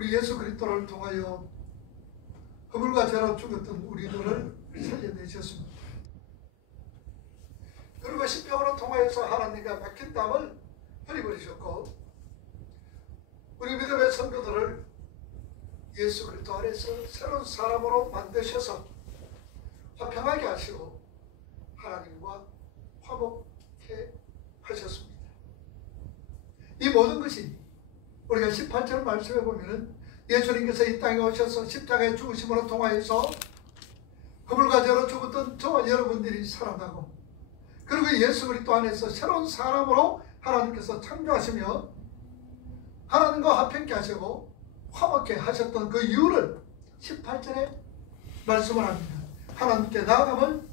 우리 예수 그리스도를 통하여 허물과 죄로 죽었던 우리들을 살려내셨습니다. 그리고 십자가로 통하여서 하나님과 막힌 땀을 흘려버리셨고 우리 믿음의 성도들을 예수 그리스도 안에서 새로운 사람으로 만드셔서 화평하게 하시고 하나님과 화목케 하셨습니다. 이 모든 것이 우리가 18절 말씀해 보면은 예수님께서 이 땅에 오셔서 십자가의 죽으심으로 통하여서 허물과 죄로 죽었던 저와 여러분들이 살아나고 그리고 예수 그리스도 안에서 새로운 사람으로 하나님께서 창조하시며 하나님과 화평케 하시고 화목케 하셨던 그 이유를 18절에 말씀을 합니다. 하나님께 나아감을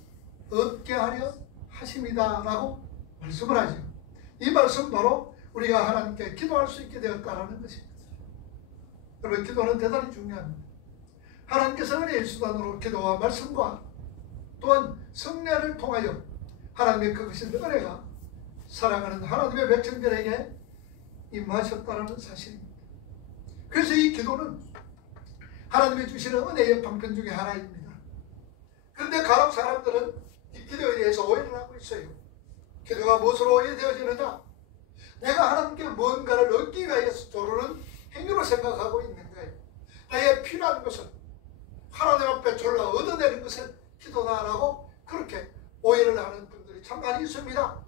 얻게 하려 하십니다 라고 말씀을 하죠. 이 말씀 바로 우리가 하나님께 기도할 수 있게 되었다는 것입니다. 여러분, 기도는 대단히 중요합니다. 하나님께서 은혜의 수단으로 기도와 말씀과 또한 성례를 통하여 하나님의 그것인 은혜가 사랑하는 하나님의 백성들에게 임하셨다는 사실입니다. 그래서 이 기도는 하나님이 주시는 은혜의 방편 중에 하나입니다. 그런데 간혹 사람들은 이 기도에 대해서 오해를 하고 있어요. 기도가 무엇으로 오해되어지느냐? 내가 하나님께 뭔가를 얻기 위해서 조르는 행위로 생각하고 있는 거예요. 나의 필요한 것은 하나님 앞에 졸라 얻어내는 것은 기도다라고 그렇게 오해를 하는 분들이 참 많이 있습니다.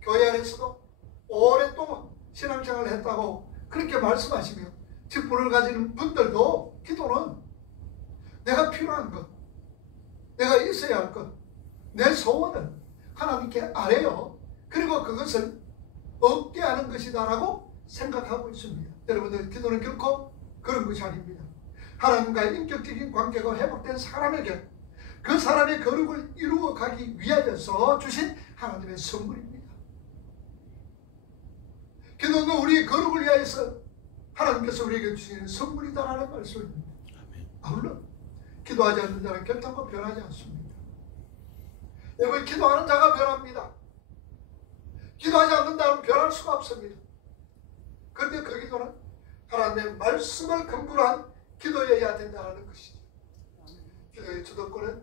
교회 안에서도 오랫동안 신앙생활을 했다고 그렇게 말씀하시며 직분을 가지는 분들도 기도는 내가 필요한 것, 내가 있어야 할 것, 내 소원을 하나님께 아뢰요. 그리고 그것을 얻게 하는 것이다 라고 생각하고 있습니다. 여러분들, 기도는 결코 그런 것이 아닙니다. 하나님과의 인격적인 관계가 회복된 사람에게 그 사람의 거룩을 이루어가기 위하여서 주신 하나님의 선물입니다. 기도는 우리의 거룩을 위하여서 하나님께서 우리에게 주시는 선물이다라는 말씀입니다. 아울러 기도하지 않는 자는 결단코 변하지 않습니다. 여러분, 기도하는 자가 변합니다. 기도하지 않는 자는 변할 수가 없습니다. 그런데 그 기도는 하나님의 말씀을 근거로 한 기도여야 된다는 것이죠. 기도의 주도권은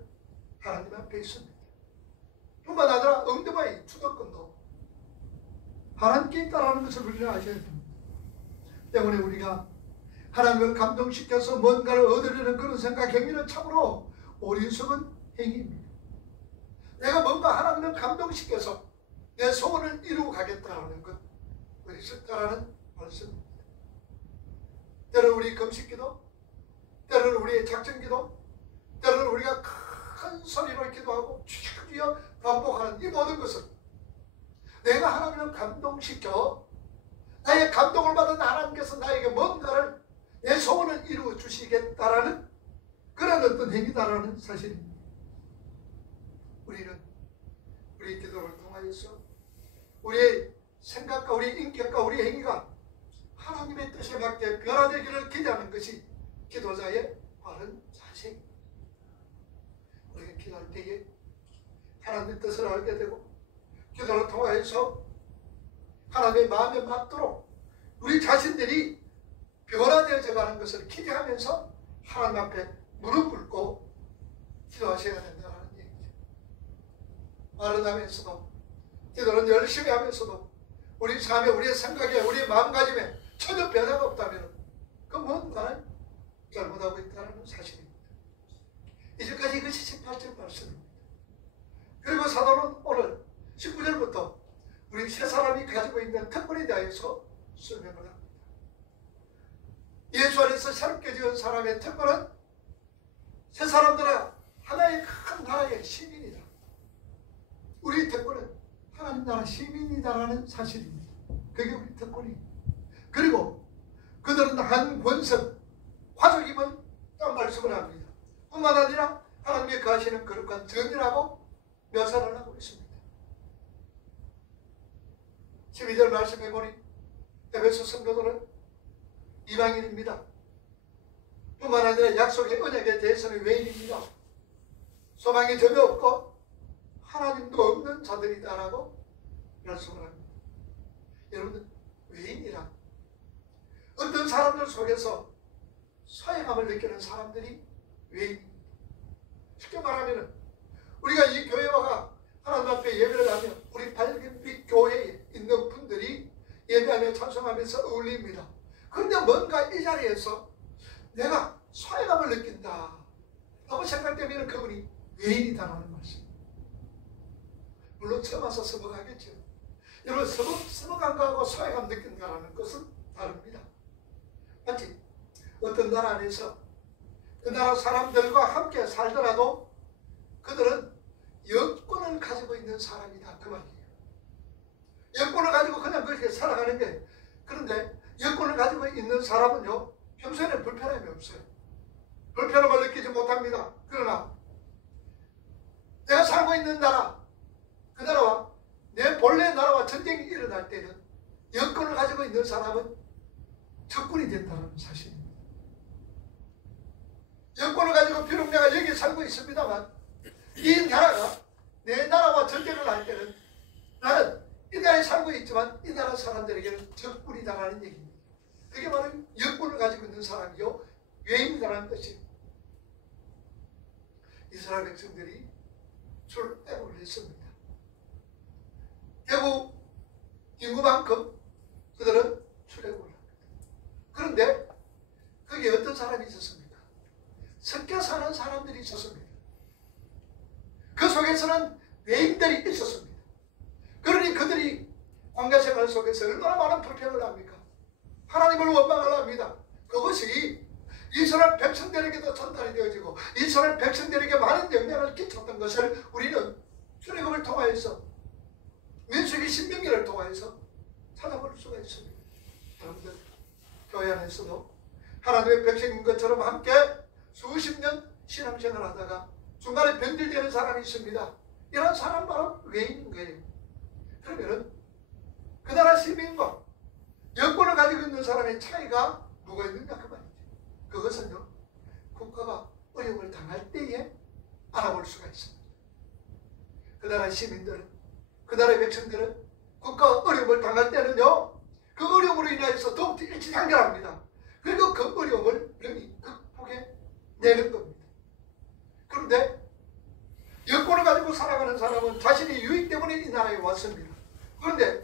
하나님 앞에 있습니다. 뿐만 아니라 응답의 주도권도 하나님께 있다는 것을 우리는 아셔야 됩니다. 때문에 우리가 하나님을 감동시켜서 뭔가를 얻으려는 그런 생각, 행위는 참으로 어리석은 행위입니다. 내가 뭔가 하나님을 감동시켜서 내 소원을 이루어 가겠다는 것, 어리석다라는 말씀입니다. 때로는 우리 금식기도, 때로는 우리의 작전기도, 때로는 우리가 큰 소리로 기도하고 주여 반복하는 이 모든 것은 내가 하나님을 감동시켜 나의 감동을 받은 하나님께서 나에게 뭔가를 내 소원을 이루어 주시겠다라는 그런 어떤 행위다라는 사실입니다. 우리는 우리의 기도를 통하여서 우리의 생각과 우리의 인격과 우리의 행위가 하나님의 뜻에 맞게 변화되기를 기대하는 것이 기도자의 바른 자세입니다. 우리가 기도할 때에 하나님의 뜻을 알게 되고 기도를 통하여서 하나님의 마음에 맞도록 우리 자신들이 변화되어져 가는 것을 기대하면서 하나님 앞에 무릎 꿇고 기도하셔야 된다는 얘기죠. 말을 하면서도 기도는 열심히 하면서도 우리 삶에, 우리의 생각에, 우리의 마음가짐에 전혀 변화가 없다면 그 뭔가를 잘못하고 있다는 사실입니다. 이제까지 이것이 18절 말씀입니다. 그리고 사도는 오늘 19절부터 우리 세 사람이 가지고 있는 특권에 대해서 설명을 합니다. 예수 안에서 새롭게 지은 사람의 특권은 세 사람들은 하나의 큰 나라의 시민이다. 우리 특권은 하나님 나라 시민이다라는 사실입니다. 그게 우리 특권입니다. 그리고 그들은 한 권석, 화족임을 딱 말씀을 합니다. 뿐만 아니라 하나님의 거하시는 거룩한 정이라고 묘사를 하고 있습니다. 12절 말씀해 보니 에베소 성도들은 이방인입니다. 뿐만 아니라 약속의 언약에 대해서는 외인입니다. 소망이 전혀 없고 하나님도 없는 자들이다라고 말씀을 합니다. 여러분들, 외인이란 어떤 사람들 속에서 소외감을 느끼는 사람들이 왜 쉽게 말하면 우리가 이 교회와가 하나님 앞에 예배를 하면 우리 발견빛 교회에 있는 분들이 예배하며 찬송하면서 어울립니다. 그런데 뭔가 이 자리에서 내가 소외감을 느낀다 라고 생각되면 그분이 외인이다라는 말씀. 물론 처음 와서 서먹하겠죠. 여러분 서먹한 거하고 소외감 느낀다라는 것은 다릅니다. 맞지? 어떤 나라 안에서 그 나라 사람들과 함께 살더라도 그들은 여권을 가지고 있는 사람이다 그 말이에요. 여권을 가지고 그냥 그렇게 살아가는 게, 그런데 여권을 가지고 있는 사람은요 평소에는 불편함이 없어요. 불편함을 느끼지 못합니다. 그러나 내가 살고 있는 나라, 그 나라와 내 본래 나라와 전쟁이 일어날 때는 여권을 가지고 있는 사람은 적군이 된다는 사실입니다. 여권을 가지고 비록 내가 여기 살고 있습니다만 이 나라가 내 나라와 전쟁을 할 때는 나는 이 나라에 살고 있지만 이 나라 사람들에게는 적군이다라는 얘기입니다. 그게 바로 여권을 가지고 있는 사람이요 외인이다라는 것이에요. 이스라엘 백성들이 출애굽을 했습니다. 대구 인구만큼 그들은 출애굽을 합니다. 그런데 거기에 어떤 사람이 있었습니까? 섞여 사는 사람들이 있었습니다. 그 속에서는 외인들이 있었습니다. 그러니 그들이 광야 생활 속에서 얼마나 많은 불평을 합니까? 하나님을 원망을 합니다. 그것이 이스라엘 백성들에게도 전달이 되어지고 이스라엘 백성들에게 많은 영향을 끼쳤던 것을 우리는 출애굽을 통하여서 민수기 신명기를 통하여서 찾아볼 수가 있습니다. 여러분들 교회 안에서도 하나님의 백성인 것처럼 함께 수십 년 신앙생활 하다가 중간에 변질되는 사람이 있습니다. 이런 사람 바로 외인인 거예요. 그러면은 그 나라 시민과 여권을 가지고 있는 사람의 차이가 뭐가 있느냐 그 말이죠. 그것은요 국가가 어려움을 당할 때에 알아볼 수가 있습니다. 그 나라 시민들은, 그 나라의 백성들은 국가가 어려움을 당할 때는요 그 어려움으로 인하여서 더욱더 일치단결합니다. 그리고 그 어려움을 능히 극복해 내는 겁니다. 그런데 여권을 가지고 살아가는 사람은 자신의 유익 때문에 이 나라에 왔습니다. 그런데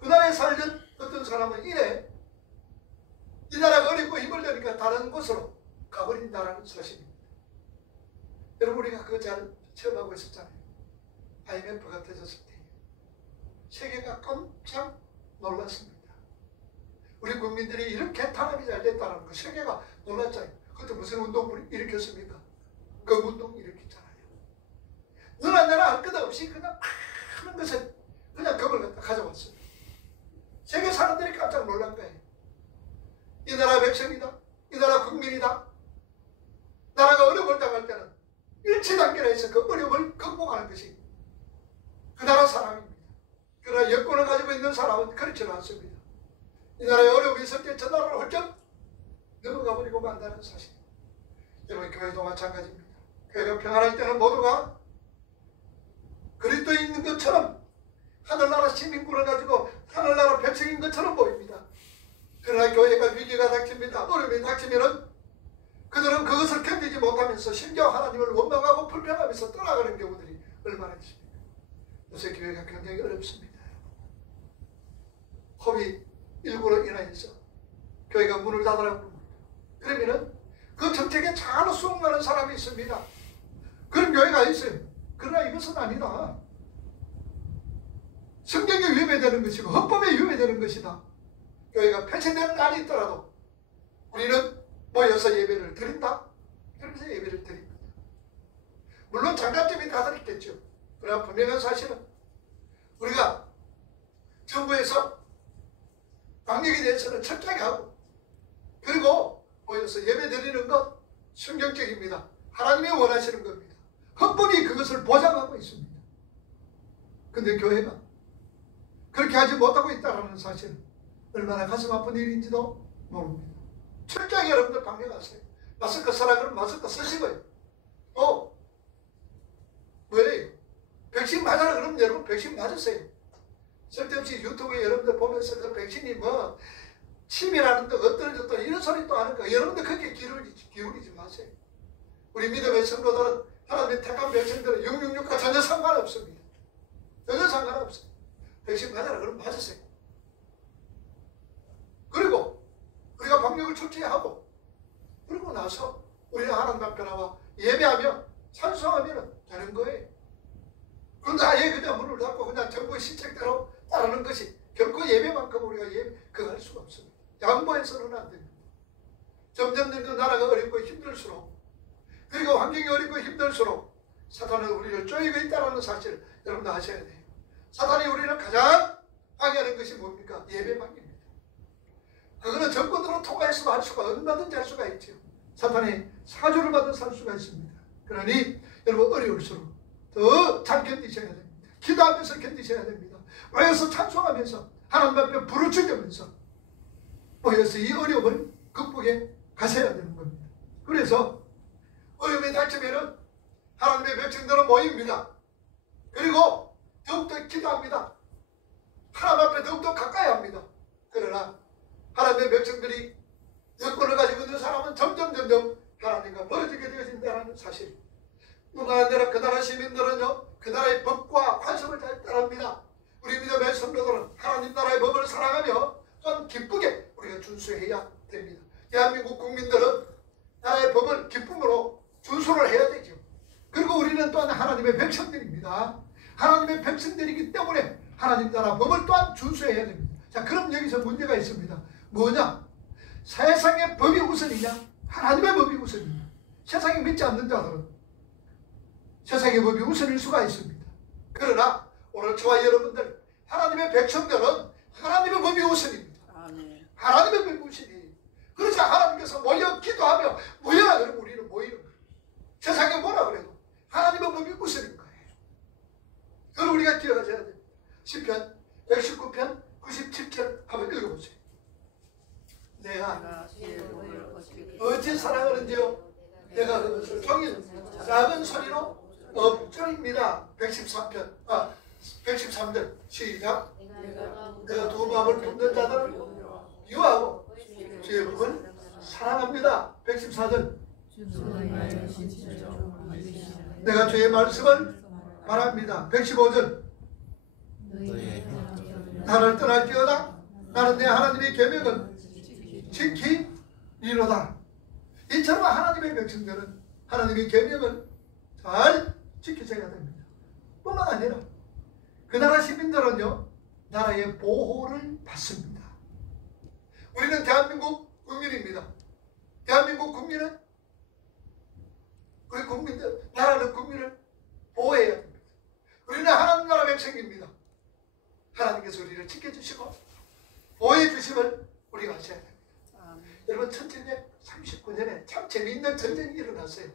그 나라에 살던 어떤 사람은 이래 이 나라가 어렵고 힘을 내니까 다른 곳으로 가버린다는 사실입니다. 여러분 우리가 그거 잘 체험하고 있었잖아요. IMF가 터졌을 때 세계가 깜짝 놀랐습니다. 우리 국민들이 이렇게 탄압이 잘 됐다는 거 세계가 놀랐잖아요. 그때 무슨 운동을 일으켰습니까? 그 운동 일으켰잖아요. 너나 나나 할 것 없이 그냥 많은 것을 그냥 겁을 갖다 가져왔어요. 세계 사람들이 깜짝 놀란 거예요. 이 나라 백성이다. 이 나라 국민이다. 나라가 어려움을 당할 때는 일치단결해서 그 어려움을 극복하는 것이 그 나라 사람입니다. 그러나 여권을 가지고 있는 사람은 그렇지는 않습니다. 이 나라에 어려움이 있을 때 저 나라를 훌쩍 넘어가 버리고 만다는 사실. 여러분 교회도 마찬가지입니다. 교회가 평안할 때는 모두가 그리스도에 있는 것처럼 하늘나라 시민권을 가지고 하늘나라 백성인 것처럼 보입니다. 그러나 교회가 위기가 닥칩니다. 어려움이 닥치면은 그들은 그것을 견디지 못하면서 심지어 하나님을 원망하고 불평하면서 떠나가는 경우들이 얼마나 있습니까? 요새 교회가 굉장히 어렵습니다. COVID-19로 인하여서 교회가 문을 닫으라고. 그러면은 그 정책에 잘 수긍하는 사람이 있습니다. 그런 교회가 있어요. 그러나 이것은 아니다. 성경에 위배되는 것이고 헌법에 위배되는 것이다. 교회가 폐쇄되는 날이 있더라도 우리는 모여서 예배를 드린다. 그러면서 예배를 드립니다. 물론 장단점이 다들 있겠죠. 그러나 분명한 사실은 우리가 정부에서 방역에 대해서는 철저하게 하고 그리고 모여서 예배 드리는 것 성경적입니다. 하나님이 원하시는 겁니다. 헌법이 그것을 보장하고 있습니다. 근데 교회가 그렇게 하지 못하고 있다는 사실은 얼마나 가슴 아픈 일인지도 모릅니다. 철저하게 여러분들 방역하세요. 마스크 쓰라 그러면 마스크 쓰시고요. 또 뭐예요? 백신 맞으라 그러면 여러분 백신 맞으세요. 쓸데없이 유튜브에 여러분들 보면서 그 백신이 뭐 침이라는 데 엎드려졌다 이런 소리 또 하는 거예요. 여러분들 거기에 기울이지 마세요. 우리 믿음의 성도들은 하나님의 택한 백성들은 666과 전혀 상관없습니다. 전혀 상관없어요. 백신 맞아라 그러면 맞으세요. 그리고 우리가 방역을 철저히 하고 그리고 나서 우리는 하나님 앞에 나와 예배하며 찬송하면 되는 거예요. 그런데 아예 그냥 문을 닫고 그냥 정부의 시책대로 따르는 것이 결코 예배만큼 우리가 그거 할 수가 없습니다. 양보해서는 안 됩니다. 점점 나라가 어렵고 힘들수록 그리고 환경이 어렵고 힘들수록 사탄은 우리를 쪼이고 있다는 사실을 여러분도 아셔야 돼요. 사탄이 우리를 가장 방해하는 것이 뭡니까? 예배방해입니다. 그거는 정권으로 통과해서 할 수가 얼마든지 할 수가 있죠. 사탄이 사주를 받아 살 수가 있습니다. 그러니 여러분 어려울수록 더 잘 견디셔야 됩니다. 기도하면서 견디셔야 됩니다. 모여서 찬송하면서 하나님 앞에 부르짖으면서 모여서 이 어려움을 극복해 가셔야 되는 겁니다. 그래서 어려움이 닥치면은 하나님의 백성들은 모입니다. 그리고 더욱더 기도합니다. 하나님 앞에 더욱더 가까이 합니다. 그러나 하나님의 백성들이 여건을 가지고 있는 사람은 점점 하나님과 멀어지게 되어진다는 사실. 뿐만 아니라 그 나라 시민들은요 그 나라의 법과 관습을 잘 따릅니다. 우리 믿음의 성도들은 하나님 나라의 법을 사랑하며 또한 기쁘게 우리가 준수해야 됩니다. 대한민국 국민들은 나라의 법을 기쁨으로 준수를 해야 되죠. 그리고 우리는 또한 하나님의 백성들입니다. 하나님의 백성들이기 때문에 하나님 나라 법을 또한 준수해야 됩니다. 자, 그럼 여기서 문제가 있습니다. 뭐냐? 세상의 법이 우선이냐? 하나님의 법이 우선이냐? 세상에 믿지 않는 자들은 세상의 법이 우선일 수가 있습니다. 그러나 오늘 저와 여러분들 하나님의 백성들은 하나님의 법이 우선입니다. 하나님의 법이 우선이에요. 그래서 하나님께서 모여 기도하며 모여라 그러면 우리는 모이는 거예요. 세상에 뭐라 그래도 하나님의 법이 우선인 거예요. 그걸 우리가 기억하셔야 됩니다. 시편 119편 97절 한번 읽어보세요. 내가 어찌 사랑하는지요? 내가 그것을 종일 작은 소리로 엎드립니다. 113절 시작. 내가 두 마음을 품는 자들을 미워하고 주의 법을 사랑합니다. 114절 내가 주의 말씀을 말합니다. 115절 나를 떠날지어다 나는 내 하나님의 계명을 지키리로다. 이처럼 하나님의 백성들은 하나님의 계명을 잘 지키셔야 됩니다. 뿐만 아니라 그 나라 시민들은요 나라의 보호를 받습니다. 우리는 대한민국 국민입니다. 대한민국 국민은 우리 국민들 나라는 국민을 보호해야 됩니다. 우리는 하나님 나라 백성입니다. 하나님께서 우리를 지켜주시고 보호해 주심을 우리가 하셔야 됩니다. 여러분 1939년에 참 재미있는 전쟁이 일어났어요.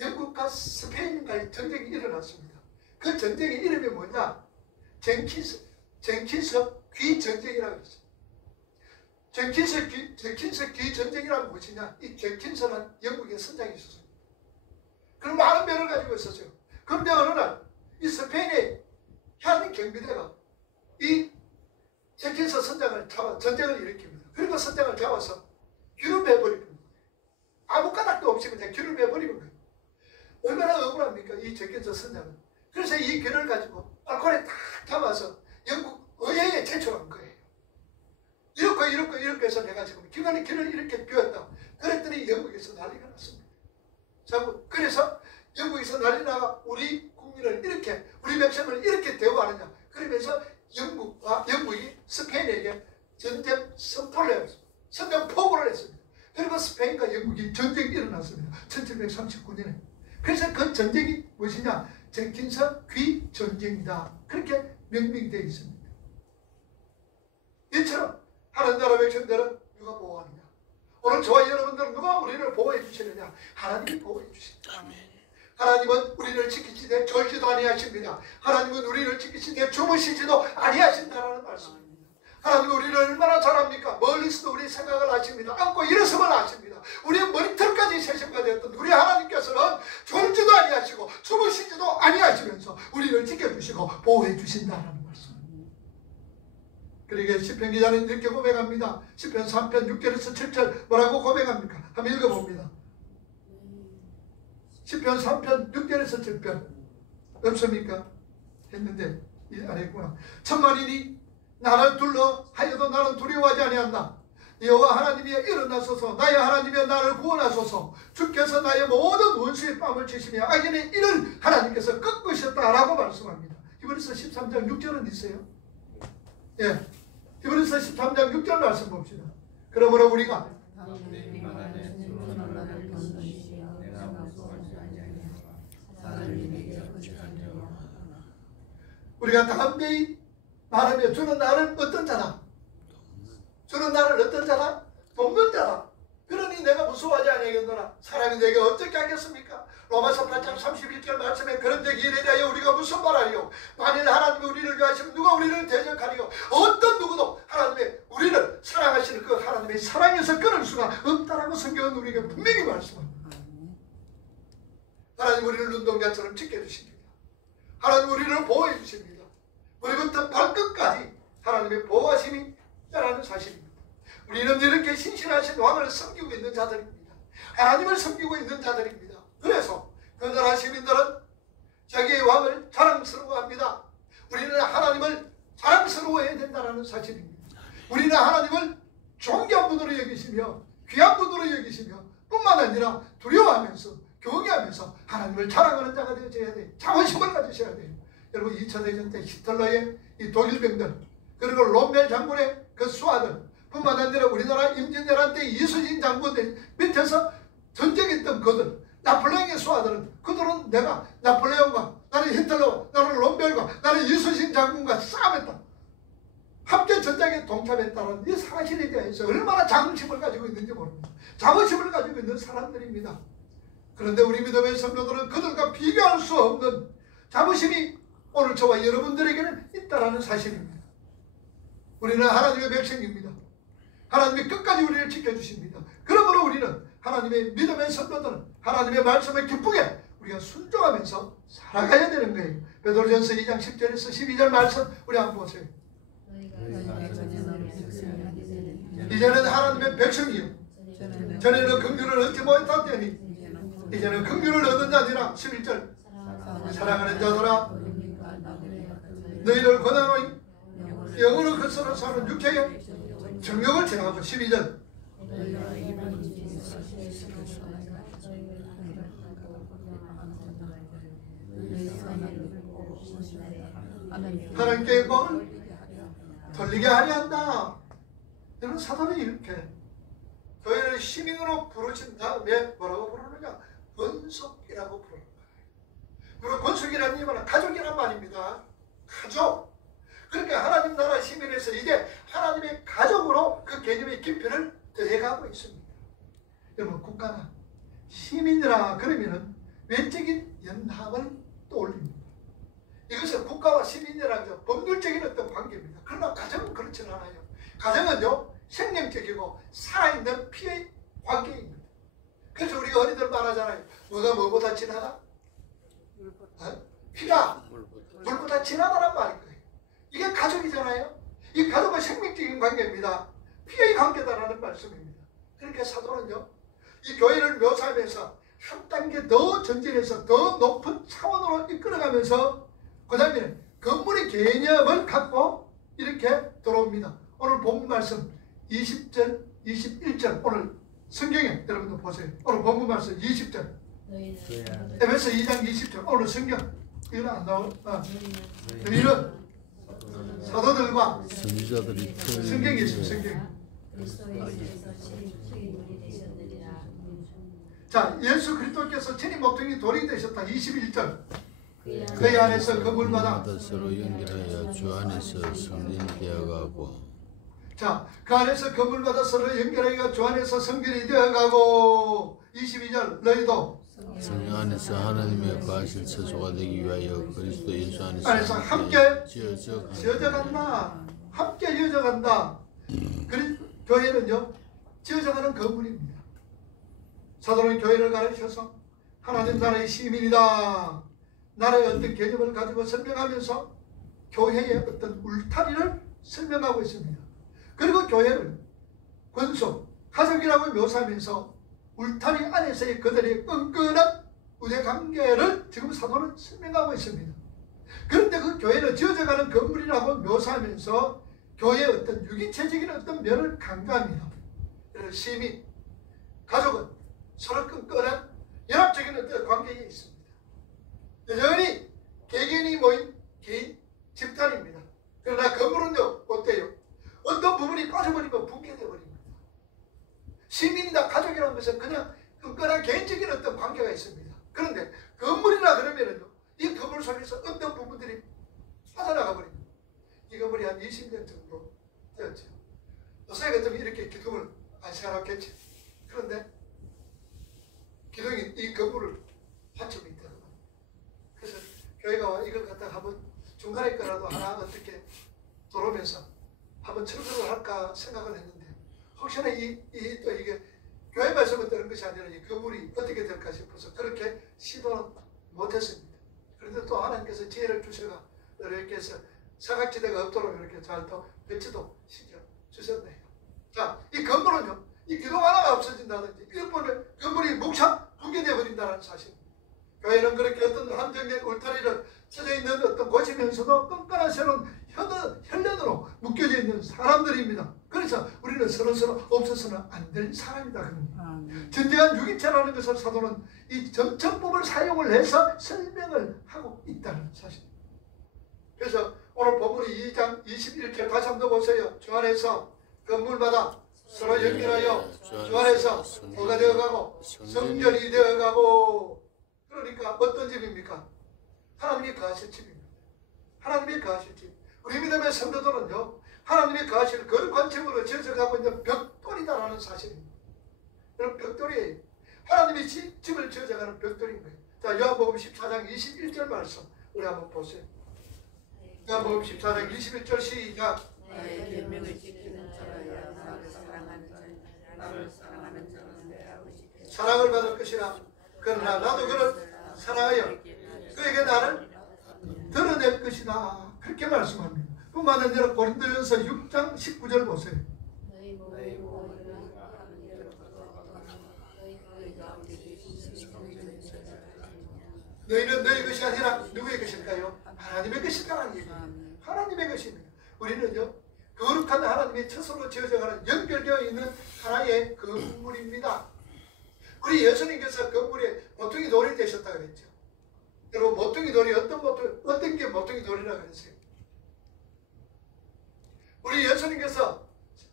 영국과 스페인과의 전쟁이 일어났습니다. 그 전쟁의 이름이 뭐냐? 젠킨스 귀 전쟁이라고 했어요. 젠킨스 귀 전쟁이란 무엇이냐? 이 젠킨스는 영국의 선장이 있었습니다. 그럼 많은 배를 가지고 있었어요. 그런데 어느 날 이 스페인의 현임 경비대가 이 젠킨스 선장을 잡아 전쟁을 일으킵니다. 그리고 선장을 잡아서 귀를 베버리는 거예요. 아무 까닭도 없이 그냥 귀를 베버리는 거예요. 얼마나 억울합니까? 이 젠킨스 선장은. 그래서 이 귀를 가지고 알코올에 탁 담아서 영국 의회에 제출한 거예요. 이렇게 해서 내가 지금 귀를 이렇게 비웠다. 그랬더니 영국에서 난리가 났습니다. 자, 그래서 영국에서 난리 나가 우리 국민을 이렇게 우리 백성을 이렇게 대우하느냐. 그러면서 영국이 스페인에게 전쟁 선포를 했습니다. 선전포고를 했습니다. 그리고 스페인과 영국이 전쟁이 일어났습니다. 1739년에. 그래서 그 전쟁이 무엇이냐? 젠킨스 귀 전쟁이다. 그렇게 명명되어 있습니다. 이처럼 하나님 나라 백성들은 누가 보호하느냐? 오늘 저와 여러분들은 누가 우리를 보호해 주시느냐? 하나님이 보호해 주십니다. 하나님은 우리를 지키시되 졸지도 아니하십니다. 하나님은 우리를 지키시되 주무시지도 아니하신다라는 말씀입니다. 하나님은 우리를 얼마나 잘합니까? 멀리서도 우리 생각을 아십니다. 안고 일어섬을 아십니다. 우리의 머리털까지 세심가 되었던 우리 하나님께서는 졸지도 아니하시고 주무시지도 아니하시면서 우리를 지켜주시고 보호해 주신다는 말씀입니다. 그러게 시편 기자는 이렇게 고백합니다. 시편 3편 6절에서 7절 뭐라고 고백합니까? 한번 읽어봅니다. 시편 3편 6절에서 7편 없습니까? 했는데 안 했구나. 천만인이 나를 둘러 하여도 나는 두려워하지 아니한다. 여호와 하나님이 일어나소서. 나의 하나님이 나를 구원하소서. 주께서 나의 모든 원수의 뺨을 치시며 악인의 이를 하나님께서 꺾으셨다라고 말씀합니다. 히브리서 13장 6절은 있어요. 예, 히브리서 13장 6절 말씀 봅시다. 그러므로 우리가 담대히 말하며 주는 나를 어떤 자다? 주는 나를 어떤 자다? 돕는 자다. 그러니 내가 무서워하지 아니하겠노라. 사람이 내게 어떻게 하겠습니까? 로마서 8장 31절 말씀에 그런 적이 이래 대하여 우리가 무슨 말하리요? 만일 하나님이 우리를 위하시면 누가 우리를 대적하리요? 어떤 누구도 하나님의 우리를 사랑하시는 그 하나님의 사랑에서 끊을 수가 없다라고 성경은 우리에게 분명히 말씀합니다. 하나님 우리를 눈동자처럼 지켜주십니다. 하나님 우리를 보호해 주십니다. 머리부터 발끝까지 하나님의 보호하심이 있다는 사실입니다. 우리는 이렇게 신실하신 왕을 섬기고 있는 자들입니다. 하나님을 섬기고 있는 자들입니다. 그래서 그 나라 시민들은 자기의 왕을 자랑스러워합니다. 우리는 하나님을 자랑스러워해야 된다는 사실입니다. 우리는 하나님을 존귀한 분으로 여기시며 귀한 분으로 여기시며 뿐만 아니라 두려워하면서 경외하면서 하나님을 자랑하는 자가 되어야 돼요. 자부심을 가지셔야 돼요. 여러분 2차 대전 때 히틀러의 이 독일병들 그리고 롬멜 장군의 그 수하들 뿐만 아니라 우리나라 임진왜란 때 이수진 장군들 밑에서 전쟁했던 그들 나폴레옹의 수하들은 그들은 내가 나폴레옹과 나는 히틀러와 나는 롬멜과 나는 이수진 장군과 싸움했다. 함께 전쟁에 동참했다는 이 사실에 대해서 얼마나 자긍심을 가지고 있는지 모릅니다. 자부심을 가지고 있는 사람들입니다. 그런데 우리 믿음의 성도들은 그들과 비교할 수 없는 자부심이 오늘 저와 여러분들에게는 있다는 사실입니다. 우리는 하나님의 백성입니다. 하나님이 끝까지 우리를 지켜주십니다. 그러므로 우리는 하나님의 믿음의 성도들은 하나님의 말씀에 기쁘게 우리가 순종하면서 살아가야 되는 거예요. 베드로전서 2장 10절에서 12절 말씀 우리 한번 보세요. 이제는 하나님의 백성이요 전에는 긍휼을 얻지 못했더니 이제는 긍휼을 얻은 자니라. 11절 사랑하는 자들아 너희를 권하노니 영으로 그스로 사는 육체의 정욕을 제하고. 12절 하나님께 영광을 돌리게 하려 한다. 여러분 사도는 이렇게 교회를 시민으로 부르신 다음에 뭐라고 부르느냐? 권속이라고 부르는 거예요. 그리고 권속이라는 말은 가족이란 말입니다. 가족. 그러니까 하나님 나라 시민에서 이제 하나님의 가족으로 그 개념의 깊이를 더해가고 있습니다. 여러분 국가나 시민이라 그러면은 외적인 연합을 떠올립니다. 이것은 국가와 시민이라는 법률적인 어떤 관계입니다. 그러나 가정은 그렇지는 않아요. 가정은요 생명적이고 살아있는 피의 관계입니다. 그래서 우리가 어린들 말하잖아요. 뭐가 뭐보다 진하다? 피가 물보다 진하다는 말인 거예요. 이게 가족이잖아요. 이 가족은 생명적인 관계입니다. 피의 관계다라는 말씀입니다. 그러니까 사도는요 이 교회를 묘사하면서 한 단계 더 전진해서 더 높은 차원으로 이끌어가면서 그 다음에 건물의 개념을 갖고 이렇게 들어옵니다. 오늘 본문 말씀 20절 21절 오늘 성경에 여러분들 보세요. 오늘 본문 말씀 20절 에베소 2장 20절 오늘 성경 이거는 안 나와요. 너희는 사도들과 선지자들이 성경이 있어요. 성경. 자 예수 그리스도께서 친히 목동이 돌이 되셨다. 21절 그의 안에서 건물마다 서로 연결하여 주 안에서 성전이 되어가고. 자, 그 안에서 건물마다 서로 연결하여 주 안에서 성전이 되어가고. 22절 너희도 성령 안에서 하나님의 거하실 처소가 되기 위하여 그리스도 예수 안에서 함께 지어져 간다. 함께 지어져 간다. 교회는요 지어져 가는 건물입니다. 사도는 교회를 가르쳐서 하나님 나라의 시민이다. 나라의 어떤 개념을 가지고 설명하면서 교회의 어떤 울타리를 설명하고 있습니다. 그리고 교회를 권속, 가족이라고 묘사하면서 울타리 안에서의 그들의 끈끈한 우대관계를 지금 사도는 설명하고 있습니다. 그런데 그 교회는 지어져가는 건물이라고 묘사하면서 교회의 어떤 유기체적인 어떤 면을 강조합니다. 시민, 가족은 서로 끈끈한 연합적인 어떤 관계에 있습니다. 여전히 개개인이 모인 개인 집단입니다. 그러나 건물은요 어때요? 어떤 부분이 빠져버리면 붕괴되어 버립니다. 시민이나 가족이라는 것은 그냥 끈끈한 개인적인 어떤 관계가 있습니다. 그런데 건물이라 그러면은요, 이 건물 속에서 어떤 부분들이 빠져나가 버립니다. 이 건물이 한 20년 정도 되었죠. 요새 같으면 이렇게 기둥을 안 세워놨겠지. 그런데 기둥이 이 건물을 받치고 있다. 그래서 교회가 이걸 갖다가 한번 중간에 거라도 하나 어떻게 돌아오면서 한번 철거를 할까 생각을 했는데, 혹시나 또 이게 교회 말씀을 듣는 것이 아니라 이 건물이 어떻게 될까 싶어서 그렇게 시도는 못했습니다. 그런데 또 하나님께서 지혜를 주셔가 이렇게 해서 사각지대가 없도록 이렇게 잘 또 배치도 시켜 주셨네요. 자, 이 건물은요, 이 기둥 하나가 없어진다든지 일본의 건물이 묵상 붕괴되어 버린다는 사실. 교회는 그렇게 어떤 한정된 울타리를 쳐져 있는 어떤 곳이면서도 끈끈한 새로운 혈련으로 묶여져 있는 사람들입니다. 그래서 우리는 서로서로 없어서는 안 될 사람이다. 진정한 유기체라는 것을 사도는 이 정천법을 사용을 해서 설명을 하고 있다는 사실. 그래서 오늘 본문이 2장 21절 다시 한번 보세요. 주 안에서 건물마다 서로 연결하여 주 안에서 뭐가 되어가고 성전이 되어가고. 그러니까 어떤 집입니까? 하나님이 거하실 집입니다. 하나님이 거하실 집. 우리 믿음의 성도들은요, 하나님이 거하실 거룩한 집으로 지어져가고 있는 벽돌이다라는 사실입니다. 여러분, 벽돌이에요. 하나님이 집을 지어져가는 벽돌인 거예요. 자, 요한복음 14장 21절 말씀 우리 한번 보세요. 요한복음 14장 21절 시작. 나의 계명을 지키는 자라야 나를 사랑하는 자는 나를 사랑하는 자는 내 아버지 사랑을 받을 것이라. 그러나 나도 그를 사랑하여 그에게 나를 드러낼 것이다. 그렇게 말씀합니다. 뿐만 아니라 고린도전서 6장 19절 보세요. 너희는 너희 것이 아니라 누구의 것일까요? 하나님의 것이라는 얘기입니다. 하나님의 것입니다. 우리는요, 거룩한 하나님의 처소로 지어져가는 연결되어 있는 하나의 건물입니다. 우리 예수님께서 건물에 모퉁이 돌이 되셨다고 그랬죠. 여러분, 모퉁이 돌이 어떤 게 모퉁이 돌이라고 그랬어요? 우리 예수님께서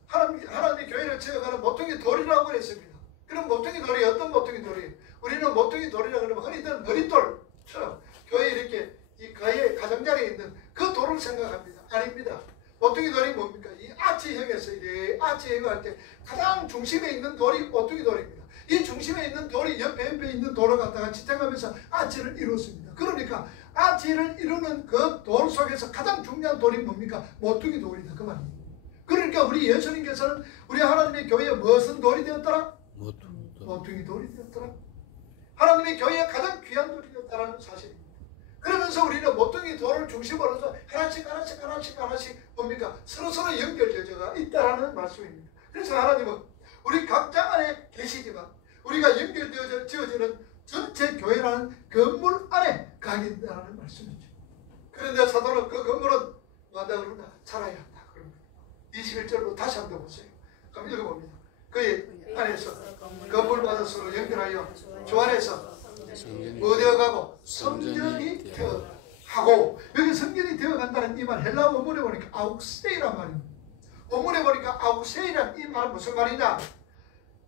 하나님의 교회를 지어가는 모퉁이 돌이라고 그랬습니다. 그럼 모퉁이 돌이 어떤 모퉁이 돌이에요? 우리는 모퉁이 돌이라고 그러면 흔히들 머릿돌처럼 교회 이렇게 이 가장자리에 있는 그 돌을 생각합니다. 아닙니다. 모퉁이 돌이 뭡니까? 이 아치형에서 이래 아치형을 할 때 가장 중심에 있는 돌이 모퉁이 돌입니다. 이 중심에 있는 돌이 옆에 있는 돌을 갖다가 지탱하면서 아치를 이루었습니다. 그러니까 아치를 이루는 그 돌 속에서 가장 중요한 돌이 뭡니까? 모퉁이 돌이다. 그 말입니다. 그러니까 우리 예수님께서는 우리 하나님의 교회에 무엇은 돌이 되었더라? 모퉁이 돌이 되었더라. 하나님의 교회에 가장 귀한 돌이 되었다는 사실입니다. 그러면서 우리는 모퉁이 돌을 중심으로 해서 하나씩 뭡니까? 서로서로 연결되어가 있다라는 말씀입니다. 그래서 하나님은 우리 각자 안에 계시지만 우리가 연결되어 지어지는 전체 교회라는 건물 안에 가게 된다는 말씀이죠. 그런데 사도는 그 건물은 뭐한다 그러나 살아야 한다 그럽니다. 21절로 다시 한번 보세요. 그럼 읽어봅니다. 그의 안에서 건물마다 서로 연결하여 주 안에서 어디어가고 성전이 되어가고. 여기 성전이 되어간다는 이 말 헬라어 원문에 보니까 아욱세이란 말입니다. 원문에 보니까 아욱세이란 이 말은 무슨 말이냐?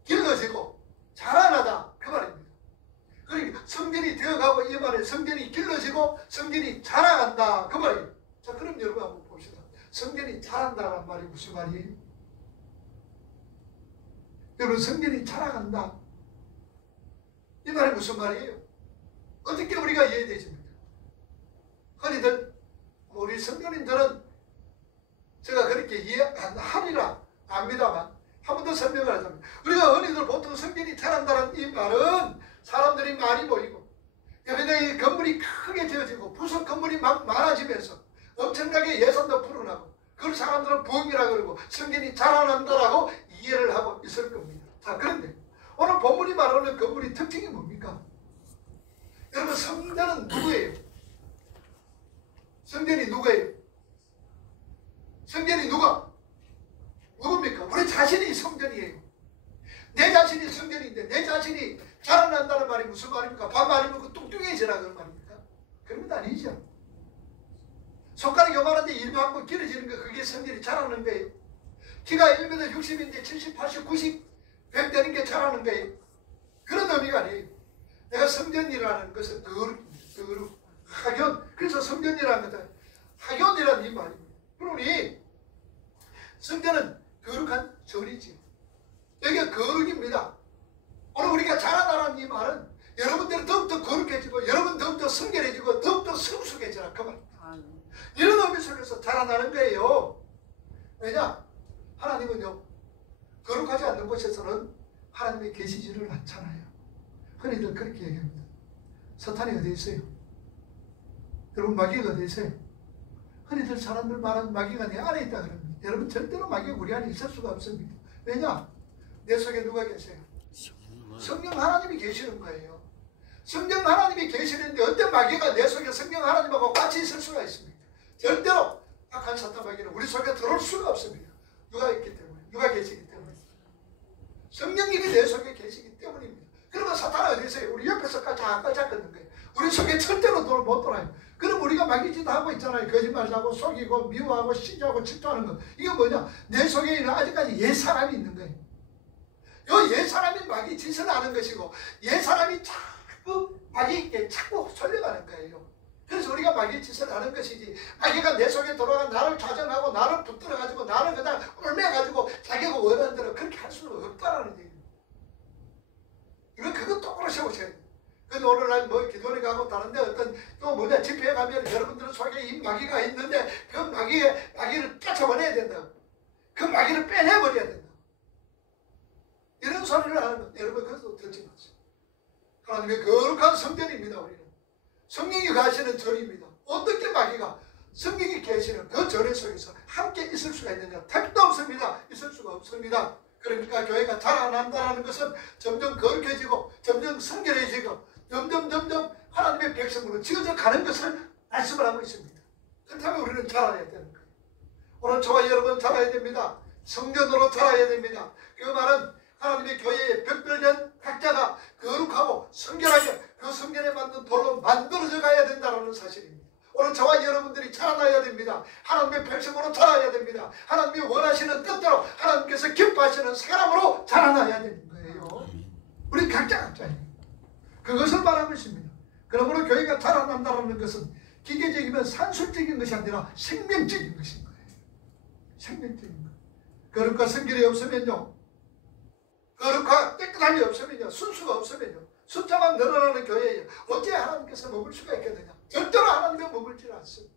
길러지고 자라나다 그 말입니다. 그러니까 성전이 되어가고 이 말에 성전이 길러지고 성전이 자라간다 그 말이에요. 자, 그럼 여러분 한번 봅시다. 성전이 자란다는 말이 무슨 말이에요? 여러분, 성전이 자라간다 이 말이 무슨 말이에요? 어떻게 우리가 이해되십니까? 흔히들 우리 성도님들은 제가 그렇게 이해 안 하리라 압니다만 한 번 더 설명을 하자면, 우리가 흔히들 보통 성전이 자란다는 이 말은 사람들이 많이 모이고 옆에 이 건물이 크게 지어지고 부속 건물이 막 많아지면서 엄청나게 예산도 풀어나고 그 사람들은 부흥이라 그러고 성전이 자라난다라고 이해를 하고 있을 겁니다. 자, 그런데 오늘 본문이 말하는 건물의 특징이 뭡니까? 여러분, 성전은 누구예요? 성전이 누구예요? 성전이 누굽니까? 우리 자신이 성전이에요. 내 자신이 성전인데 내 자신이 자라난다는 말이 무슨 말입니까? 반말이면 그 뚱뚱해지라 그런 말입니까? 그런 건 아니죠. 손가락이 요만한데 일부 한번 길어지는 거, 그게 성전이 자라는 거예요. 키가 1m 60인데 70, 80, 90, 100 되는 게 자라는 거예요. 그런 의미가 아니에요. 내가 성전이라는 것은 거룩, 학연. 그래서 성전이라는 것은 학연이라는 이 말입니다. 그러니 성전은 거룩한 절이지. 여기가 거룩입니다. 오늘 우리가 자라나라는 이 말은 여러분들은 더욱더 거룩해지고 여러분 더욱더 성결해지고 더욱더 성숙해지라 그 말입니다. 이런 의미 속에서 자라나는 거예요. 왜냐? 하나님은요, 거룩하지 않는 곳에서는 하나님이 계시지를 않잖아요. 흔히들 그렇게 얘기합니다. 사탄이 어디 있어요? 여러분, 마귀가 어디 있어요? 흔히들 사람들 말하는 마귀가 내 안에 있다 그럽니다. 여러분, 절대로 마귀가 우리 안에 있을 수가 없습니다. 왜냐? 내 속에 누가 계세요? 성령 하나님이 계시는 거예요. 성령 하나님이 계시는데 어떤 마귀가 내 속에 성령 하나님하고 같이 있을 수가 있습니까? 절대로 악한 사탄 마귀는 우리 속에 들어올 수가 없습니다. 누가 있기 때문에, 누가 계시기 때문에, 성령님이 내 속에 계시기 때문입니다. 그러면 사탄은 어디 있어요? 우리 옆에서 깔짝깔짝 걷는 거예요. 우리 속에 절대로 못 돌아요. 그럼 우리가 마귀짓 하고 있잖아요. 거짓말하고 속이고 미워하고 시기하고 질투하는 거. 이게 뭐냐? 내 속에 있는 아직까지 옛사람이 있는 거예요. 요 옛사람이 마귀짓을 하는 것이고 옛사람이 자꾸 마귀에게 자꾸 설려가는 거예요. 그래서 우리가 마귀짓을 하는 것이지, 마귀가 내 속에 들어가 나를 좌정하고 나를 붙들어가지고 나를 그냥 얽매가지고 자기가 원하는 대로 그렇게 할 수는 없다라는 얘기입니다. 이건 그거 똑바로 세우셔야 돼요. 근데 오늘날 뭐 기도를 가고 다른데 어떤 또 뭐냐 집회에 가면 여러분들 속에 이 마귀가 있는데 그 마귀를 쫓아버려야 된다. 그 마귀를 빼내버려야 된다. 이런 소리를 하는 것, 여러분 그것도 듣지 마세요. 하나님의 거룩한 성전입니다. 우리는 성령이 가시는 절입니다. 어떻게 마귀가 성령이 계시는 그 절의 속에서 함께 있을 수가 있느냐? 택도 없습니다. 있을 수가 없습니다. 그러니까 교회가 자라난다는 것은 점점 거룩해지고 점점 성결해지고 점점 하나님의 백성으로 지어져 가는 것을 말씀을 하고 있습니다. 그렇다면 우리는 자라야 되는 거예요. 오늘 저와 여러분 자라야 됩니다. 성전으로 자라야 됩니다. 그 말은 하나님의 교회의 벽돌된 각자가 거룩하고 성결하게 그 성전에 맞는 돌로 만들어져 가야 된다는 사실입니다. 오늘 저와 여러분들이 자라나야 됩니다. 하나님의 백성으로 자라야 됩니다. 하나님이 원하시는 뜻대로 하나님께서 기뻐하시는 사람으로 자라나야 되는 거예요. 우리 각자예요. 그것을 말하고 있습니다. 그러므로 교회가 자라난다는 것은 기계적이면 산술적인 것이 아니라 생명적인 것인 거예요. 생명적인 것. 거룩과 성결이 없으면요, 거룩과 깨끗함이 없으면요, 순수가 없으면요, 숫자만 늘어나는 교회예요. 어째 하나님께서 머물 수가 있겠느냐? 절대로 하나님의 머물지를 않습니다.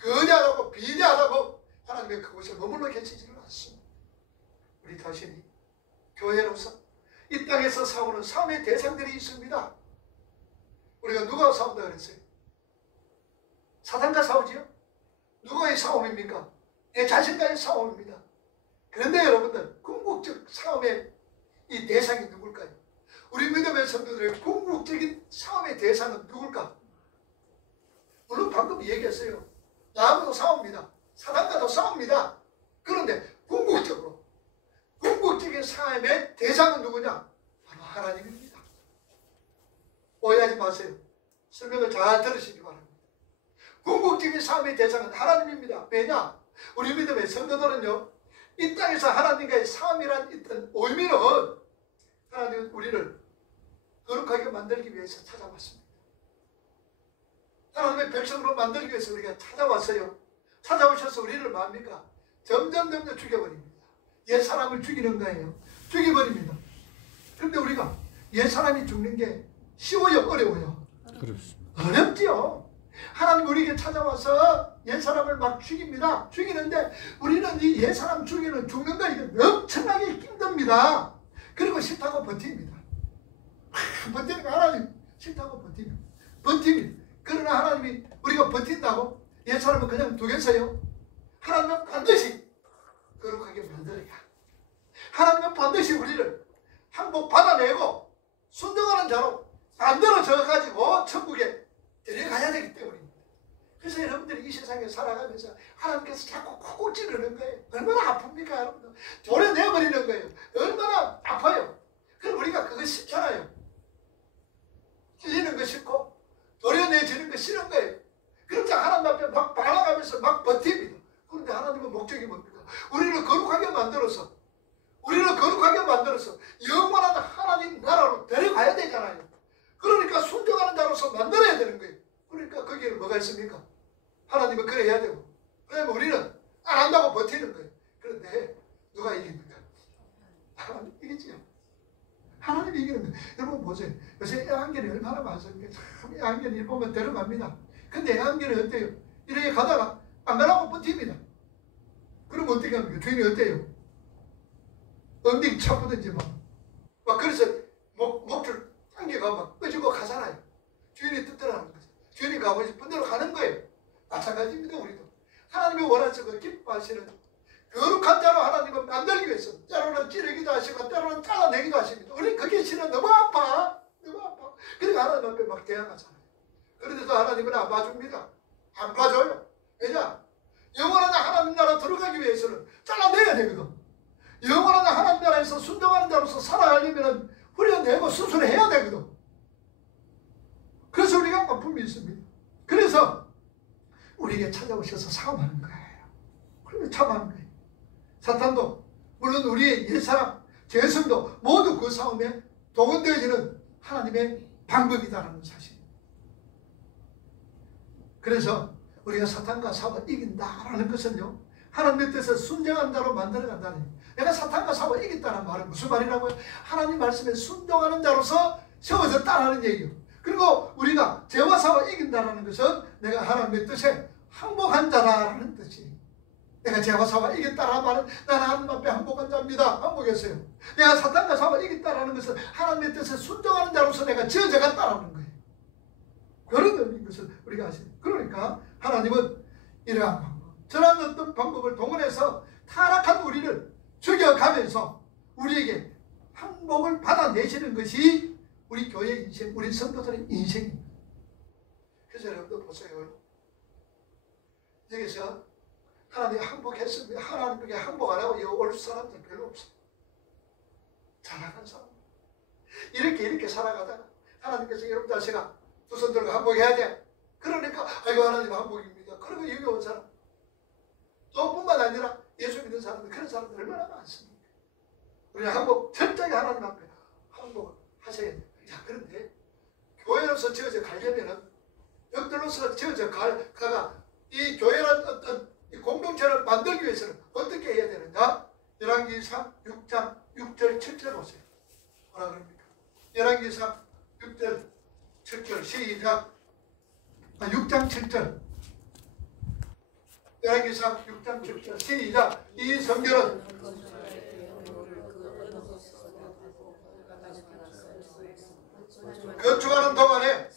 거대하다고 비대하다고 하나님의 그곳에 머물러 계시지를 않습니다. 우리 자신이 교회로서 이 땅에서 싸우는 싸움의 대상들이 있습니다. 우리가 누가 싸운다 그랬어요? 사탄과 싸우지요? 누구의 싸움입니까? 내 자신과의 싸움입니다. 그런데 여러분들, 궁극적 싸움의 이 대상이 누굴까요? 우리 믿음의 성도들의 궁극적인 싸움의 대상은 누굴까? 물론 방금 얘기했어요. 나하고도 싸웁니다. 사단과도 싸웁니다. 그런데 궁극적인 싸움의 대상은 누구냐? 바로 하나님입니다. 오해하지 마세요. 설명을 잘 들으시기 바랍니다. 궁극적인 싸움의 대상은 하나님입니다. 왜냐? 우리 믿음의 성도들은요, 이 땅에서 하나님과의 싸움이란 있던 의미는 하나님은 우리를 거룩하게 만들기 위해서 찾아왔습니다. 하나님의 백성으로 만들기 위해서 우리가 찾아왔어요. 찾아오셔서 우리를 뭡니까? 점점 죽여버립니다. 옛사람을 죽이는 거예요. 죽여버립니다. 그런데 우리가 옛사람이 죽는 게 쉬워요? 어려워요? 그렇습니다. 어렵지요. 하나님 우리에게 찾아와서 옛사람을 막 죽입니다. 죽이는데 우리는 이 옛사람 죽는 거 이게 엄청나게 힘듭니다. 그리고 싫다고 버팁니다. 버티는 거 하나님 싫다고 버팁니다. 그러나 하나님이 우리가 버틴다고 옛사람을 그냥 두겠어요? 하나님은 반드시 거룩하게 만들어야. 하나님은 반드시 우리를 항복 받아내고 순종하는 자로 만들어져 가지고 천국에 데려가야 되기 때문입니다. 그래서 여러분들이 이 세상에 살아가면서 하나님께서 자꾸 콕콕 찌르는 거예요. 얼마나 아픕니까 여러분들. 도려내버리는 거예요. 얼마나 아파요. 그럼 우리가 그거 싫잖아요. 찔리는 거 싫고 도려내지는 거 싫은 거예요. 그러자 하나님 앞에 막 반항하면서 막 버팁니다. 그런데 하나님의 목적이 뭡니까? 우리를 거룩하게 만들어서 영원한 하나님 나라로 데려가야 되잖아요. 그러니까 순종하는 자로서 만들어야 되는 거예요. 그러니까 거기에는 뭐가 있습니까? 하나님은 그래야 되고, 그다음에 우리는 안 한다고 버티는 거예요. 그런데 누가 이깁니까? 하나님 이기지요. 하나님이 이기는 거예요. 여러분 보세요. 요새 애완견이 얼마나 많습니까? 참 애완견이 보면 데려갑니다. 근데 애완견이 어때요? 이렇게 가다가 안 가라고 버팁니다. 그럼 어떻게 합니까? 주인이 어때요? 엉덩이 차쁘든지 막 그래서 목줄 당겨가 막 꺼지고 가잖아요. 주인이 뜻대로 하는 거죠. 주인이 가고 싶은 대로 가는 거예요. 마찬가지입니다. 우리도 하나님이 원하시고 기뻐하시는 거룩한 자로 하나님을 만들기 위해서 때로는 찌르기도 하시고 때로는 잘라내기도 하십니다. 우리 그게 싫어. 너무 아파. 그러니까 하나님 앞에 막 대항하잖아요. 그런데도 하나님은 안 봐줍니다. 안 봐줘요. 왜냐? 영원한 하나님 나라 들어가기 위해서는 잘라내야 되거든. 영원한 하나님 나라에서 순종하는 자로서 살아가려면 후려내고 수술해야 되거든. 그래서 우리가 아픔이 있습니다. 그래서 우리에게 찾아오셔서 싸움하는 거예요. 그러면 참하는 거예요. 사탄도 물론 우리의 옛사람, 죄성도 모두 그 싸움에 동원되어지는 하나님의 방법이다라는 사실입니다. 그래서 우리가 사탄과 싸워 이긴다라는 것은요, 하나님의 뜻에 순종한 자로 만들어간다는 거예요. 내가 사탄과 싸워 이겼다는 말은 무슨 말이라고요? 하나님 말씀에 순종하는 자로서 세워졌다라는 얘기예요. 그리고 우리가 죄와 싸워 이긴다는 것은 내가 하나님의 뜻에 항복한 자라는 뜻이에요. 내가 죄와 싸워 이겼다라는 말은 나는 하나님 앞에 항복한 자입니다. 항복했어요. 내가 사탄과 싸워 이겼다라는 것은 하나님의 뜻에 순종하는 자로서 내가 지어져 갔다라는 거예요. 그런 의미인 것을 우리가 아시죠. 그러니까 하나님은 이러한 방법, 저런 어떤 방법을 동원해서 타락한 우리를 죽여가면서 우리에게 항복을 받아내시는 것이 우리 교회 인생, 우리 성도들의 인생입니다. 그래서 여러분들 보세요. 여기서 하나님 항복했습니다. 하나님께 항복 안 하고 올 사람들 별로 없어요. 잘하는 사람. 이렇게 살아가다가 하나님께서 여러분 자식아 두 손 들고 항복해야 돼. 그러니까 아이고 하나님 항복입니다. 그러고 여기 온 사람 또 뿐만 아니라 예수 믿는 사람들, 그런 사람들 얼마나 많습니까? 우리 항복 철저히 하나님 앞에 항복을 하셔야 돼요. 자, 그런데 교회로서 지어져 가려면은 벽돌로서 지어져 가가 이 교회라는 어떤 이 공동체를 만들기 위해서는 어떻게 해야 되느냐? 열왕기상 6장 6절 7절 보세요. 뭐라 그럽니까? 열왕기상 6절 7절 시작. 6장 7절. 열왕기상 6장 7절 시작. 이 성결은 건축하는 동안에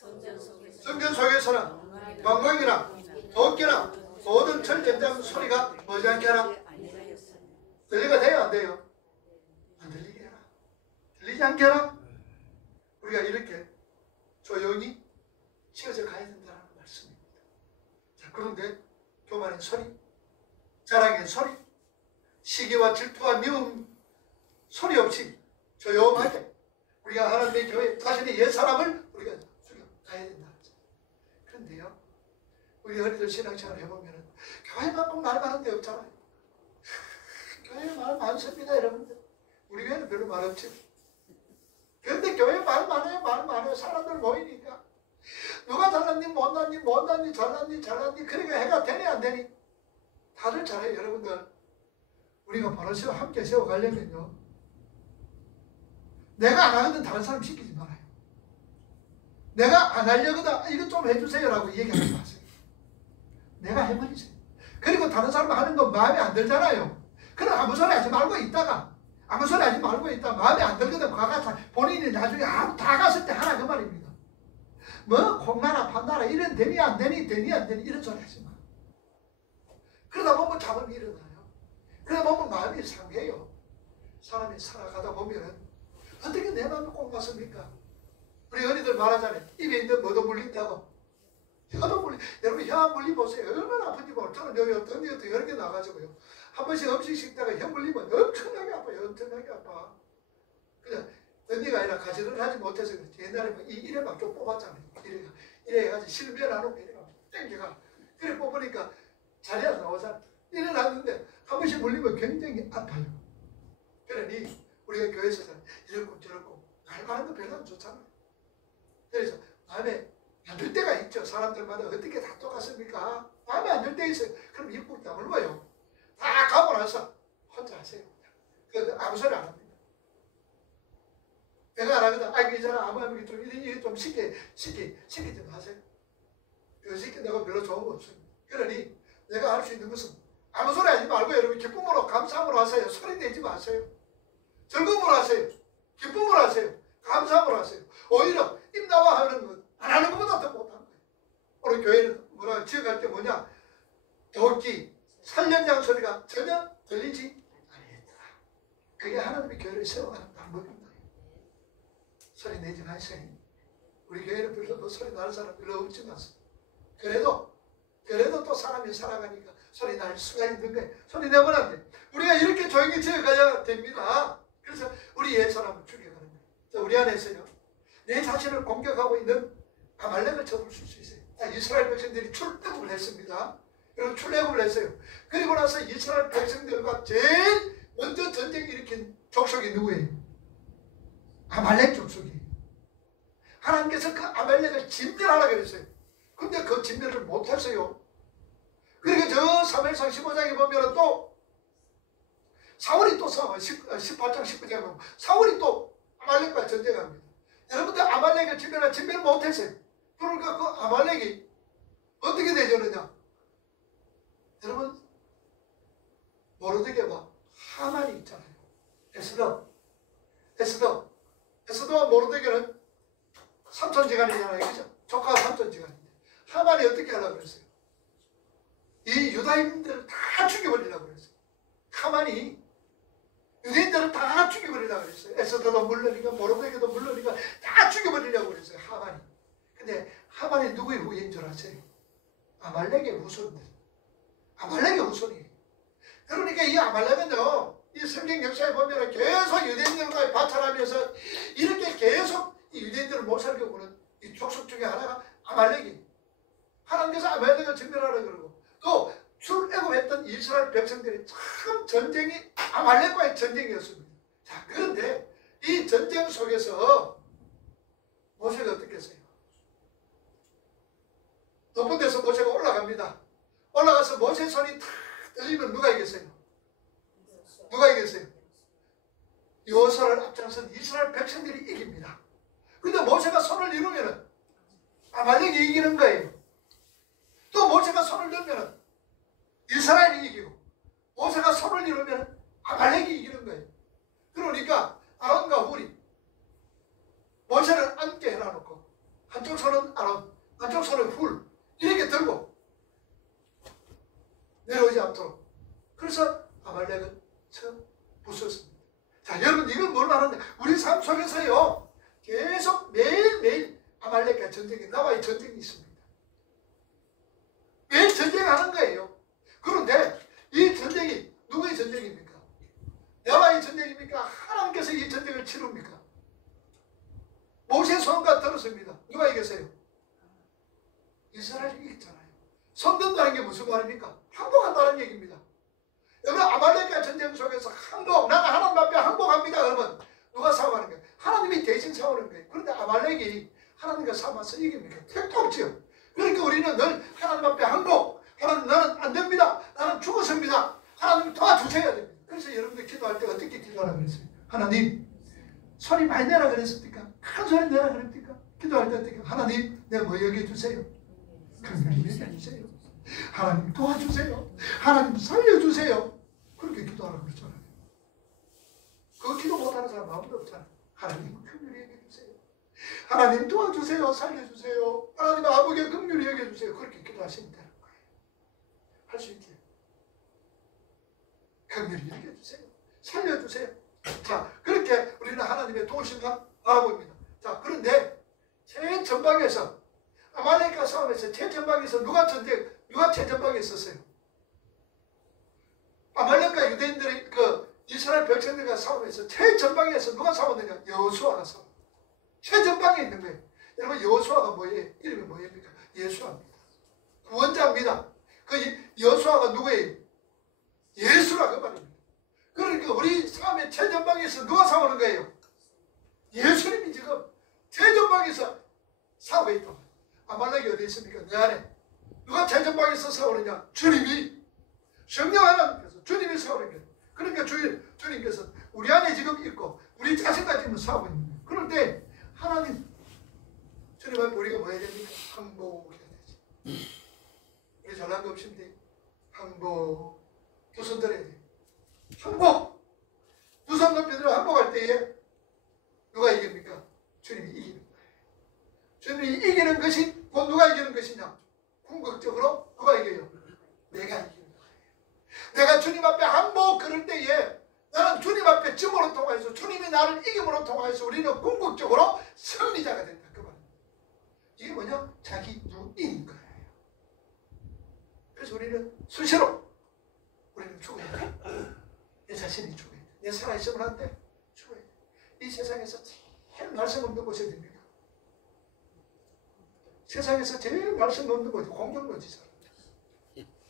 성전 속에서는 왕궁이나 도끼나 모든 철전장 소리가 머지않게 하라. 들리가 돼요? 안 돼요? 안 들리게 해라. 들리지 않게 해라. 우리가 이렇게 조용히 치어져 가야 된다는 말씀입니다. 자, 그런데 교만의 소리, 자랑의 소리, 시기와 질투와 미움 소리 없이 조용하게 우리가 하나님의 교회 자신의 옛사람을 우리가 죽여 가야 된다는 거죠. 그런데요, 우리 어린이들 신앙생활 해보면 교회만큼 말 많은 데 없잖아요. 교회 말 많습니다, 여러분들. 우리 교회는 별로 말 없지. 그런데 교회 말 많아요. 사람들 모이니까 누가 잘났니 못났니 잘났니 그러니까 해가 되니 안 되니 다들 잘해요. 여러분들 우리가 바로 함께 세워가려면요, 내가 안 하거든 다른 사람 시키지 말아요. 내가 안 하려거든 이거 좀 해주세요 라고 얘기하지 마세요. 내가 해버리세요. 그리고 다른 사람 하는 거 마음에 안 들잖아요. 그럼 아무 소리 하지 말고 있다가 마음에 안 들거든 과가 본인이 나중에 다 갔을 때 하나 그 말입니다. 뭐 콩나라 판나라 이런 되니 안 되니 이런 소리 하지 마. 그러다 보면 잠을 일어나요. 그러다 보면 마음이 상해요. 사람이 살아가다 보면 어떻게 내 마음이 꼭 맞습니까? 우리 어린이들 말하잖아요. 입에 있는 뭐도 물린다고. 혀도 물리. 여러분 혀 물리 보세요. 얼마나 아픈지 모르죠. 저는 여기 어떤 데도 여러 개 나가지고요. 한 번씩 음식 식다가 혀 물리면 엄청나게 아파요. 엄청나게 아파. 그냥 언니가 아니라 가지를 하지 못해서 그렇지. 옛날에 막 이래 막 좀 뽑았잖아요. 이래 해가지고 실면 안 오고 이래 막 땡겨가. 그래 뽑으니까 자리에 나오잖아. 일어났는데 한 번씩 물리면 굉장히 아파요. 그러니 우리가 교회에서 이렇고 저렇고 말하는 거 별로 안 좋잖아요. 그래서 마음에 안 들 때가 있죠. 사람들마다 어떻게 다 똑같습니까? 마음에 안 들 때 있어요. 그럼 입국 다물어요. 다 가고 나서 혼자 하세요. 아무 소리 안 합니다. 내가 안 하거든. 아이고 이 사람 아무 하면 좀 이런 좀 시키 좀 하세요. 그 시킨다고 별로 좋은 거 없습니다. 그러니 내가 할 수 있는 것은 아무 소리 하지 말고 여러분 기쁨으로 감사함으로 하세요. 소리 내지 마세요. 즐거움으로 하세요. 기쁨으로 하세요. 감사함으로 하세요. 오히려 입 나와 하는 것 안 하는 것보다 더 못한 거예요. 오늘 교회는 뭐라 지어갈 때 뭐냐? 도끼, 살련장 소리가 전혀 들리지 않았더라. 그게 하나님의 교회를 세워가는 방법입니다. 소리 내지 마세요. 우리 교회는 별로 소리 나는 사람 별로 없지만 그래도 또 사람이 살아가니까 소리 날 수가 있는 거예요. 소리 내면 안 돼. 우리가 이렇게 조용히 지어가야 됩니다. 그래서 우리 옛 사람을 죽여가는 거예요. 우리 안에서요. 내 자신을 공격하고 있는 아말렉을 쳐볼 수 있어요. 이스라엘 백성들이 출애굽을 했습니다. 그리고 출애굽을 했어요. 그리고 나서 이스라엘 백성들과 제일 먼저 전쟁 일으킨 족속이 누구예요? 아말렉 족속이에요. 하나님께서 그 아말렉을 진멸하라 그랬어요. 근데 그 진멸을 못했어요. 그리고 저 사무엘상 15장에 보면 또 사울이 또 18장 19장에 보면 사울이 또 아말렉과 전쟁합니다. 여러분들 아말렉을 진멸을 못했어요. 그러니까 그 아말렉이 어떻게 되려느냐? 여러분 모르드게와 하만이 있잖아요. 에스더와 모르드게는 삼촌지간이잖아요. 그죠? 조카가 삼촌지간인데 하만이 어떻게 하려고 그랬어요? 이 유다인들을 다 죽여버리려고 그랬어요. 하만이 유대인들을 다 죽여버리려고 그랬어요. 에스더도 물론이고 모르드게도 물론이고 다 죽여버리려고 그랬어요. 하만이. 근데 하만이 누구의 후예인 줄 아세요? 아말렉의 후손들. 아말렉의 후손이에요. 그러니까 이 아말렉은요, 이 성경 역사에 보면 계속 유대인들과 바탈하면서 이렇게 계속 이 유대인들을 못 살려보는 이 족속 중에 하나가 아말렉이에요. 하나님께서 아말렉을 진멸하라 그러고 또 출애굽했던 이스라엘 백성들이 참 전쟁이 아말렉과의 전쟁이었습니다. 자, 그런데 이 전쟁 속에서 모세가 어떻게 했어요? 높은 데서 모세가 올라갑니다. 올라가서 모세 손이 탁 들리면 누가 이겼어요? 누가 이겼어요? 여호수아를 앞장선 이스라엘 백성들이 이깁니다. 근데 모세가 손을 이루면 아말렉이 이기는 거예요. 또 모세가 손을 들면 이스라엘이 이기고 모세가 손을 이루면 아말렉이 이기는 거예요. 그러니까 아론과 훌이 모세를 앉게 해놔놓고 한쪽 손은 아론, 한쪽 손은 훌 이렇게 들고 내려오지 않도록. 그래서 아말렉은 부쉈습니다. 자, 여러분 이건 뭘 말하냐? 우리 삶 속에서요 계속 매일매일 아말렉과 전쟁이 나와의 전쟁이 있습니다. 매일 전쟁하는 거예요. 그런데 이 전쟁이 누구의 전쟁입니까? 나와의 전쟁입니까? 하나님께서 이 전쟁을 치릅니까? 모세 손과 들었습니다. 누가 이겼어요? 이스라엘이 이겼잖아요. 손 든다는 게 무슨 말입니까? 항복한다는 얘기입니다. 여러분 아말렉과 전쟁 속에서 항복, 나가 하나님 앞에 항복합니다. 그러면 누가 싸우는 거예요? 하나님이 대신 싸우는 거예요. 그런데 아말렉이 하나님과 싸워서 이깁니까? 택도 없지요. 그러니까 우리는 늘 하나님 앞에 항복, 하나님 나는 안 됩니다. 나는 죽었습니다. 하나님 도와주셔야 됩니다. 그래서 여러분들 기도할 때 어떻게 기도하라고 그랬어요? 하나님 소리 많이 내라 그랬습니까? 큰 소리 내라 그랬습니까? 기도할 때 어떻게 하나님 내 뭐 여겨주세요. 강렬히 여겨주세요. 하나님 도와주세요. 하나님 살려주세요. 그렇게 기도하라고 그랬잖아요. 그 기도 못하는 사람 아무도 없잖아요. 하나님 긍휼히 여겨주세요. 하나님 도와주세요. 살려주세요. 하나님 아버지 긍휼히 여겨주세요. 그렇게 기도하시면 되는 거예요. 할 수 있게. 긍휼히 여겨주세요. 살려주세요. 자, 그렇게 우리는 하나님의 도우심만 알아봅니다. 자, 그런데 최전방에서 아말렉과 싸움에서 최전방에서 누가 최전방에 있었어요? 아말렉과 유대인들이 이스라엘 백성들과 싸움에서 최전방에서 누가 싸웠느냐? 여호수아가 싸워. 최전방에 있는 거예요. 여러분, 여호수아가 뭐예요? 이름이 뭐입니까? 예수아입니다. 구원자입니다. 그 여호수아가 누구예요? 예수라 그 말입니다. 그러니까 우리 싸움의 최전방에서 누가 싸우는 거예요? 예수님이 지금 최전방에서 싸우고 있다. 아말렉이 어디 있습니까? 내 안에. 누가 최전방에서 싸우느냐? 주님이. 성령 하나님께서 주님이 싸우는 거예요. 그러니까 주님께서 우리 안에 지금 있고 우리 자신과 지금 싸우고 있는 거예요. 그럴 때 하나님, 주님 앞에 우리가 뭐 해야 됩니까? 항복해야 되지. 우리 잘난 거 없습니다. 항복. 두 손 들어야 돼. 항복. 두 손 높이 들어 항복할 때에 누가 이깁니까? 주님이 이기는 거예요. 주님이 이기는 것이 곧 누가 이기는 것이냐? 궁극적으로 누가 이겨요? 내가 이기는 거예요. 내가 주님 앞에 항복 그럴 때에 나는 주님 앞에 증오로 통하여서 주님이 나를 이김으로 통하여서 우리는 궁극적으로 승리자가 된다. 그 말. 이게 뭐냐? 자기 누인 거예요. 그래서 우리는 수시로 우리는 죽어야 돼. 내 자신이 죽어야 돼. 내 살아있으면 안 돼. 죽어야 돼. 이 세상에서 제일 말씀 없는 곳이 어딥니까? 세상에서 제일 말씀 없는 곳이 공경노지잖아.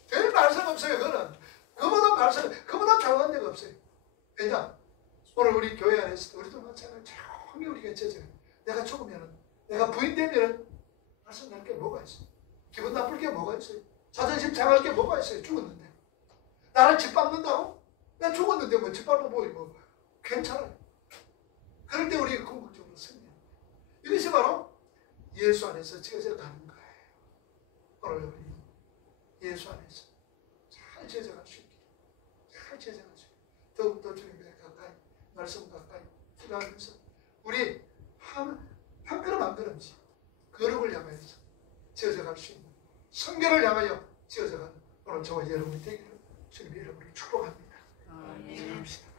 제일 말씀 없어요. 그보다 잘한 데가 없어요. 왜냐? 오늘 우리 교회 안에서 우리도 마찬가지로 조용히 우리가 제자요. 내가 죽으면, 내가 부인되면 말씀 날 게 뭐가 있어요? 기분 나쁠 게 뭐가 있어요? 자존심 상할 게 뭐가 있어요? 죽었는데. 나를 짓밟는다고? 내가 죽었는데 뭐 짓밟아 보이고 괜찮아요. 그럴 때 우리가 궁극적으로 승리합니다. 이것이 바로 예수 안에서 제자 가는 거예요. 오늘 우리 예수 안에서 잘 제자갈 수 있게, 잘 제자갈 수 있게, 더욱더 주님께 가까이, 말씀 가까이 들어가면서 우리 한 걸음 한 걸음씩 거룩을 향하여서 제자갈 수 있는, 성결을 향하여 제자가는 오늘 저와 여러분이 되기를 주님의 이름으로 축복합니다. 아멘. 기도합시다.